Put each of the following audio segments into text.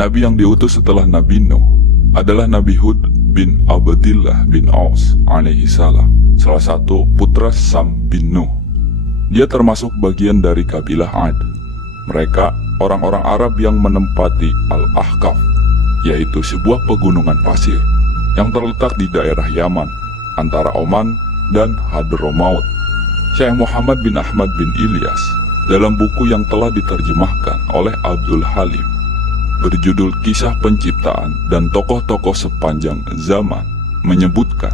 Nabi yang diutus setelah Nabi Nuh adalah Nabi Hud bin Abdillah bin Aus alaihi salam, salah satu putra Sam bin Nuh. Dia termasuk bagian dari kabilah Ad. Mereka orang-orang Arab yang menempati Al-Ahqaf, yaitu sebuah pegunungan pasir yang terletak di daerah Yaman, antara Oman dan Hadramaut. Syekh Muhammad bin Ahmad bin Ilyas dalam buku yang telah diterjemahkan oleh Abdul Halim berjudul Kisah Penciptaan dan Tokoh-Tokoh Sepanjang Zaman menyebutkan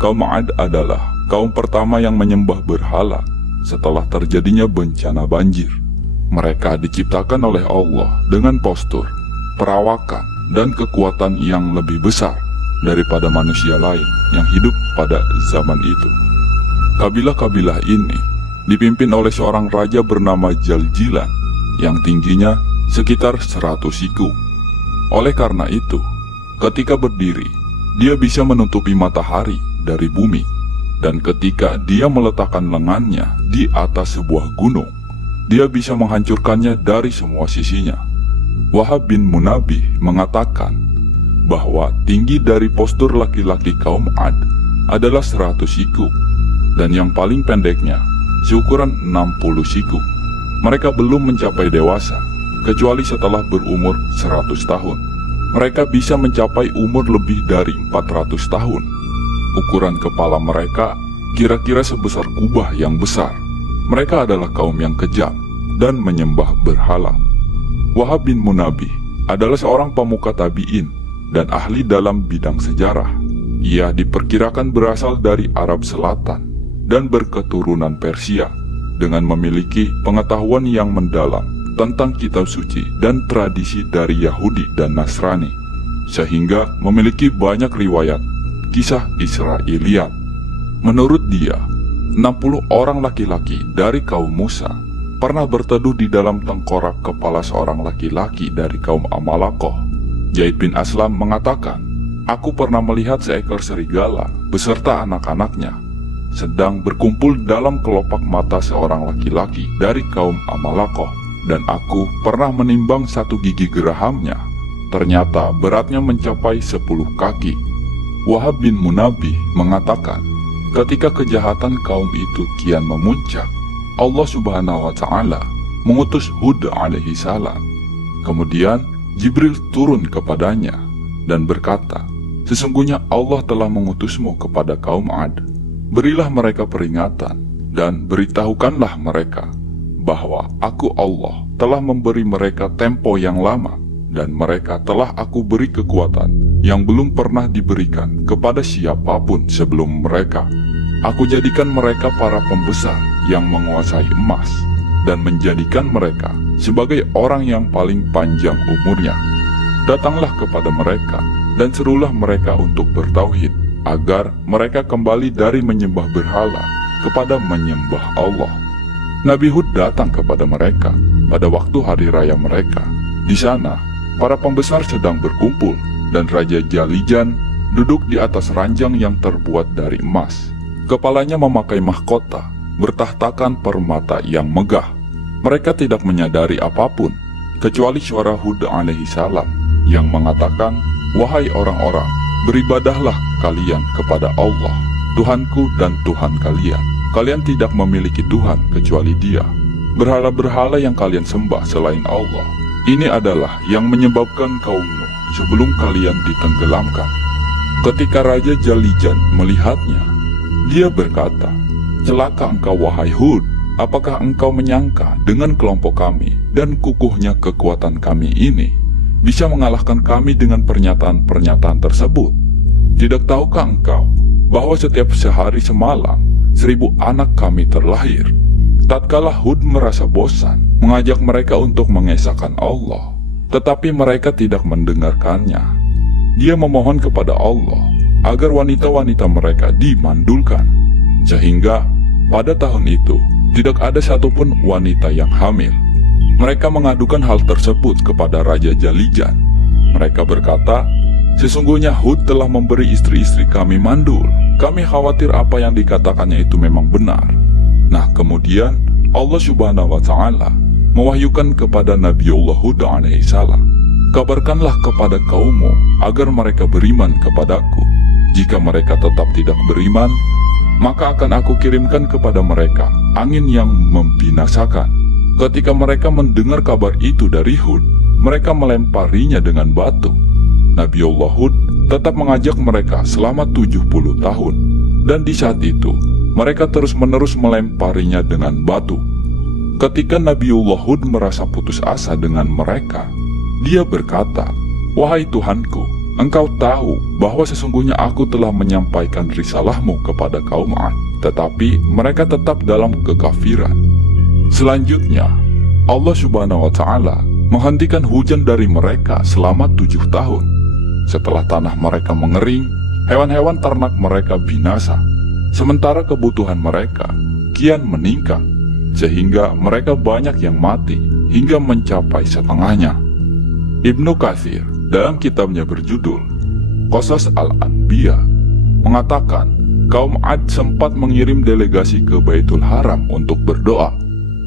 kaum Ad adalah kaum pertama yang menyembah berhala setelah terjadinya bencana banjir. Mereka diciptakan oleh Allah dengan postur, perawakan, dan kekuatan yang lebih besar daripada manusia lain yang hidup pada zaman itu. Kabilah-kabilah ini dipimpin oleh seorang raja bernama Jaljilan yang tingginya sekitar 100 siku. Oleh karena itu, ketika berdiri, dia bisa menutupi matahari dari bumi, dan ketika dia meletakkan lengannya di atas sebuah gunung, dia bisa menghancurkannya dari semua sisinya. Wahab bin Munabbih mengatakan bahwa tinggi dari postur laki-laki kaum Ad adalah 100 siku, dan yang paling pendeknya seukuran 60 siku. Mereka belum mencapai dewasa kecuali setelah berumur 100 tahun. Mereka bisa mencapai umur lebih dari 400 tahun. Ukuran kepala mereka kira-kira sebesar kubah yang besar. Mereka adalah kaum yang kejam dan menyembah berhala. Wahab bin Munabbih adalah seorang pemuka tabi'in dan ahli dalam bidang sejarah. Ia diperkirakan berasal dari Arab Selatan dan berketurunan Persia, dengan memiliki pengetahuan yang mendalam tentang kitab suci dan tradisi dari Yahudi dan Nasrani, sehingga memiliki banyak riwayat kisah Israiliyat. Menurut dia, 60 orang laki-laki dari kaum Musa pernah berteduh di dalam tengkorak kepala seorang laki-laki dari kaum Amalakoh. Zaid bin Aslam mengatakan, "Aku pernah melihat seekor serigala beserta anak-anaknya sedang berkumpul dalam kelopak mata seorang laki-laki dari kaum Amalakoh, dan aku pernah menimbang satu gigi gerahamnya. Ternyata beratnya mencapai 10 kaki. Wahab bin Munabbih mengatakan, ketika kejahatan kaum itu kian memuncak, Allah Subhanahu wa Ta'ala mengutus Hud alaihi salam. Kemudian Jibril turun kepadanya dan berkata, "Sesungguhnya Allah telah mengutusmu kepada kaum Ad. Berilah mereka peringatan dan beritahukanlah mereka bahwa aku Allah telah memberi mereka tempo yang lama, dan mereka telah aku beri kekuatan yang belum pernah diberikan kepada siapapun sebelum mereka. Aku jadikan mereka para pembesar yang menguasai emas, dan menjadikan mereka sebagai orang yang paling panjang umurnya. Datanglah kepada mereka dan serulah mereka untuk bertauhid, agar mereka kembali dari menyembah berhala kepada menyembah Allah." Nabi Hud datang kepada mereka pada waktu hari raya mereka. Di sana, para pembesar sedang berkumpul, dan Raja Jalijan duduk di atas ranjang yang terbuat dari emas. Kepalanya memakai mahkota bertahtakan permata yang megah. Mereka tidak menyadari apapun kecuali suara Hud alaihi salam yang mengatakan, "Wahai orang-orang, beribadahlah kalian kepada Allah, Tuhanku dan Tuhan kalian. Kalian tidak memiliki Tuhan kecuali Dia. Berhala-berhala yang kalian sembah selain Allah, ini adalah yang menyebabkan kaum Nuh sebelum kalian ditenggelamkan." Ketika Raja Jalijan melihatnya, dia berkata, "Celaka engkau wahai Hud, apakah engkau menyangka dengan kelompok kami dan kukuhnya kekuatan kami ini bisa mengalahkan kami dengan pernyataan-pernyataan tersebut? Tidak tahukah engkau bahwa setiap sehari semalam 1000 anak kami terlahir?" Tatkala Hud merasa bosan mengajak mereka untuk mengesahkan Allah, tetapi mereka tidak mendengarkannya. Dia memohon kepada Allah agar wanita-wanita mereka dimandulkan, sehingga pada tahun itu tidak ada satupun wanita yang hamil. Mereka mengadukan hal tersebut kepada Raja Jalijan. Mereka berkata, "Sesungguhnya Hud telah memberi istri-istri kami mandul. Kami khawatir apa yang dikatakannya itu memang benar." Nah, kemudian Allah Subhanahu wa Ta'ala mewahyukan kepada Nabiullah Hud alaihi salam, kabarkanlah kepada kaummu agar mereka beriman kepadaku. Jika mereka tetap tidak beriman, maka akan aku kirimkan kepada mereka angin yang membinasakan. Ketika mereka mendengar kabar itu dari Hud, mereka melemparinya dengan batu. Nabiullah Hud tetap mengajak mereka selama 70 tahun, dan di saat itu mereka terus-menerus melemparinya dengan batu. Ketika Nabiullah Hud merasa putus asa dengan mereka, dia berkata, "Wahai Tuhanku, Engkau tahu bahwa sesungguhnya aku telah menyampaikan risalahmu kepada kaum Ad, tetapi mereka tetap dalam kekafiran." Selanjutnya, Allah Subhanahu wa Ta'ala menghentikan hujan dari mereka selama 7 tahun. Setelah tanah mereka mengering, hewan-hewan ternak mereka binasa, sementara kebutuhan mereka kian meningkat, sehingga mereka banyak yang mati hingga mencapai setengahnya. Ibnu Katsir dalam kitabnya berjudul Qasas Al-Anbiya mengatakan kaum Ad sempat mengirim delegasi ke Baitul Haram untuk berdoa,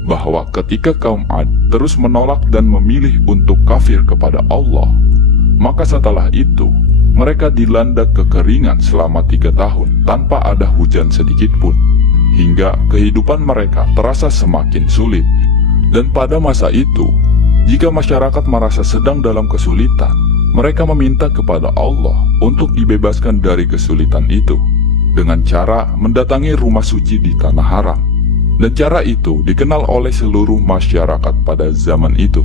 bahwa ketika kaum Ad terus menolak dan memilih untuk kafir kepada Allah, maka setelah itu mereka dilanda kekeringan selama 3 tahun tanpa ada hujan sedikit pun, hingga kehidupan mereka terasa semakin sulit. Dan pada masa itu, jika masyarakat merasa sedang dalam kesulitan, mereka meminta kepada Allah untuk dibebaskan dari kesulitan itu dengan cara mendatangi rumah suci di tanah haram. Dan cara itu dikenal oleh seluruh masyarakat pada zaman itu.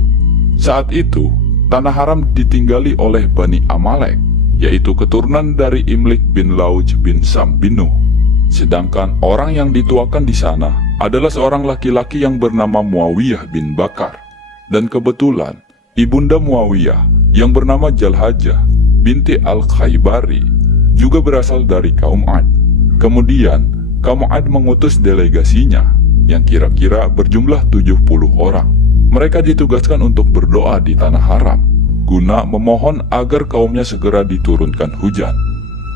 Saat itu, tanah haram ditinggali oleh Bani Amalek, yaitu keturunan dari Imlik bin Lauj bin Sam bin Nuh. Sedangkan orang yang dituakan di sana adalah seorang laki-laki yang bernama Muawiyah bin Bakar. Dan kebetulan, ibunda Muawiyah yang bernama Jalhajah binti Al-Khaybari juga berasal dari kaum Ad. Kemudian, kaum Ad mengutus delegasinya yang kira-kira berjumlah 70 orang. Mereka ditugaskan untuk berdoa di tanah haram, guna memohon agar kaumnya segera diturunkan hujan.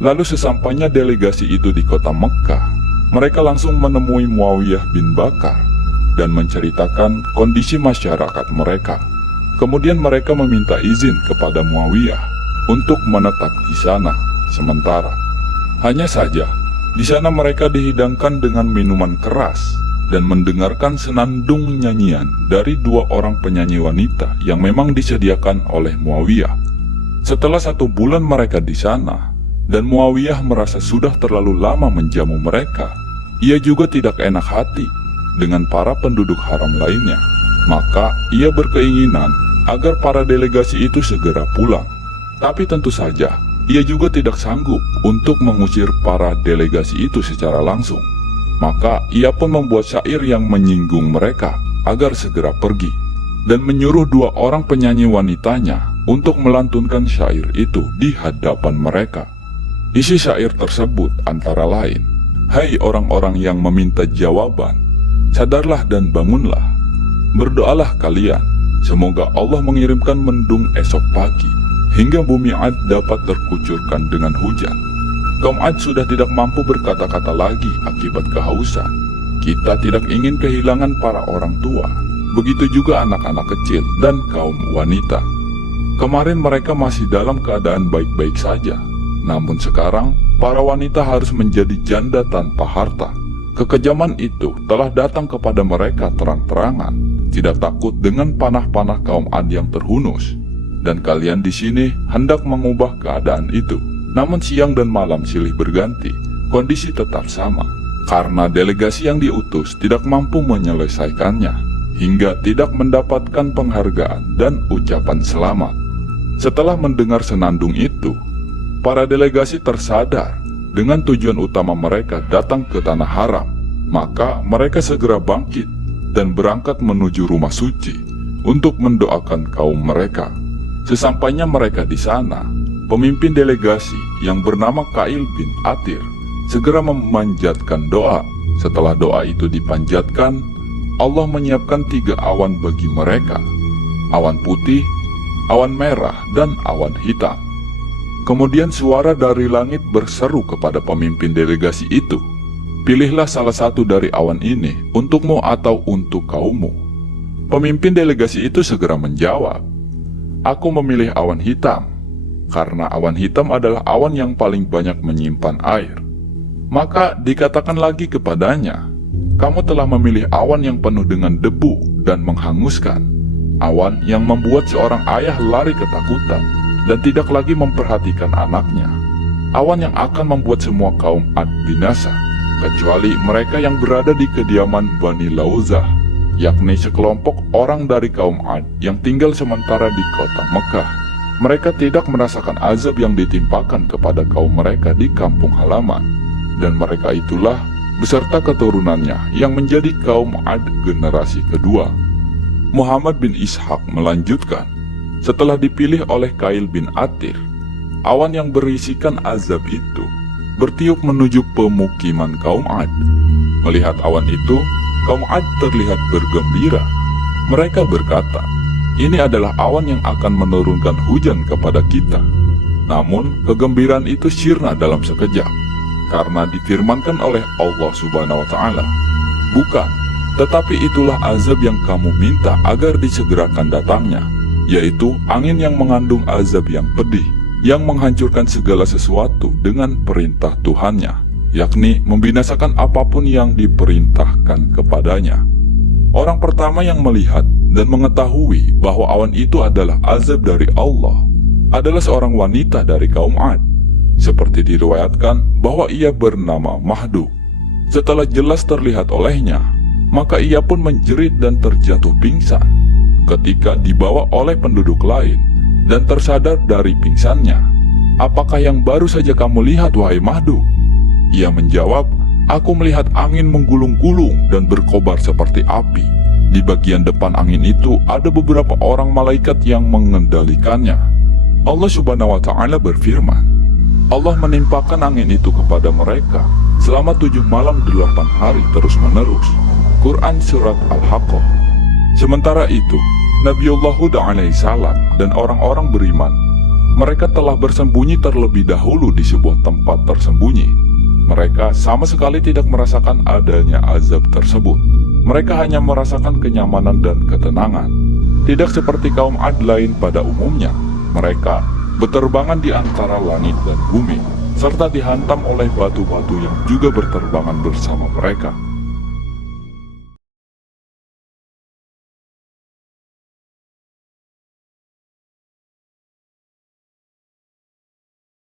Lalu sesampainya delegasi itu di kota Mekkah, mereka langsung menemui Muawiyah bin Bakar dan menceritakan kondisi masyarakat mereka. Kemudian mereka meminta izin kepada Muawiyah untuk menetap di sana sementara. Hanya saja, di sana mereka dihidangkan dengan minuman keras dan mendengarkan senandung nyanyian dari 2 orang penyanyi wanita yang memang disediakan oleh Muawiyah. Setelah 1 bulan mereka di sana, dan Muawiyah merasa sudah terlalu lama menjamu mereka, ia juga tidak enak hati dengan para penduduk haram lainnya. Maka ia berkeinginan agar para delegasi itu segera pulang. Tapi tentu saja, ia juga tidak sanggup untuk mengusir para delegasi itu secara langsung. Maka ia pun membuat syair yang menyinggung mereka agar segera pergi, dan menyuruh 2 orang penyanyi wanitanya untuk melantunkan syair itu di hadapan mereka. Isi syair tersebut antara lain, "Hai orang-orang yang meminta jawaban, sadarlah dan bangunlah. Berdoalah kalian, semoga Allah mengirimkan mendung esok pagi, hingga bumi Ad dapat terkucurkan dengan hujan. Kaum Ad sudah tidak mampu berkata-kata lagi akibat kehausan. Kita tidak ingin kehilangan para orang tua, begitu juga anak-anak kecil dan kaum wanita. Kemarin mereka masih dalam keadaan baik-baik saja, namun sekarang para wanita harus menjadi janda tanpa harta. Kekejaman itu telah datang kepada mereka terang-terangan, tidak takut dengan panah-panah kaum Ad yang terhunus. Dan kalian di sini hendak mengubah keadaan itu. Namun siang dan malam silih berganti, kondisi tetap sama. Karena delegasi yang diutus tidak mampu menyelesaikannya, hingga tidak mendapatkan penghargaan dan ucapan selamat. Setelah mendengar senandung itu, para delegasi tersadar dengan tujuan utama mereka datang ke tanah haram. Maka mereka segera bangkit dan berangkat menuju rumah suci untuk mendoakan kaum mereka. Sesampainya mereka di sana, pemimpin delegasi yang bernama Kail bin Atir segera memanjatkan doa. Setelah doa itu dipanjatkan, Allah menyiapkan 3 awan bagi mereka: awan putih, awan merah, dan awan hitam. Kemudian suara dari langit berseru kepada pemimpin delegasi itu, "Pilihlah salah satu dari awan ini untukmu atau untuk kaummu." Pemimpin delegasi itu segera menjawab, Aku memilih awan hitam, karena awan hitam adalah awan yang paling banyak menyimpan air. Maka dikatakan lagi kepadanya, kamu telah memilih awan yang penuh dengan debu dan menghanguskan, awan yang membuat seorang ayah lari ketakutan dan tidak lagi memperhatikan anaknya, awan yang akan membuat semua kaum Ad binasa, kecuali mereka yang berada di kediaman Bani Lauzah, yakni sekelompok orang dari kaum Ad yang tinggal sementara di kota Mekah. Mereka tidak merasakan azab yang ditimpakan kepada kaum mereka di kampung halaman, dan mereka itulah beserta keturunannya yang menjadi kaum Ad generasi kedua. Muhammad bin Ishaq melanjutkan, setelah dipilih oleh Kail bin Atir, awan yang berisikan azab itu bertiup menuju pemukiman kaum Ad. Melihat awan itu, kaum Ad terlihat bergembira. Mereka berkata, ini adalah awan yang akan menurunkan hujan kepada kita. Namun, kegembiraan itu sirna dalam sekejap, karena difirmankan oleh Allah Subhanahu wa Ta'ala, bukan, tetapi itulah azab yang kamu minta agar disegerakan datangnya, yaitu angin yang mengandung azab yang pedih, yang menghancurkan segala sesuatu dengan perintah Tuhannya, yakni membinasakan apapun yang diperintahkan kepadanya. Orang pertama yang melihat dan mengetahui bahwa awan itu adalah azab dari Allah adalah seorang wanita dari kaum Ad. Seperti diriwayatkan bahwa ia bernama Mahdu. Setelah jelas terlihat olehnya, maka ia pun menjerit dan terjatuh pingsan. Ketika dibawa oleh penduduk lain dan tersadar dari pingsannya, apakah yang baru saja kamu lihat, wahai Mahdu? Ia menjawab, aku melihat angin menggulung-gulung dan berkobar seperti api. Di bagian depan angin itu ada beberapa orang malaikat yang mengendalikannya. Allah Subhanahu wa Ta'ala berfirman, Allah menimpakan angin itu kepada mereka selama 7 malam 8 hari terus-menerus. Quran Surat Al-Haqqah. Sementara itu, Nabiullah Hud alaihissalam dan orang-orang beriman, mereka telah bersembunyi terlebih dahulu di sebuah tempat tersembunyi. Mereka sama sekali tidak merasakan adanya azab tersebut. Mereka hanya merasakan kenyamanan dan ketenangan. Tidak seperti kaum Ad lain pada umumnya, mereka berterbangan di antara langit dan bumi, serta dihantam oleh batu-batu yang juga berterbangan bersama mereka.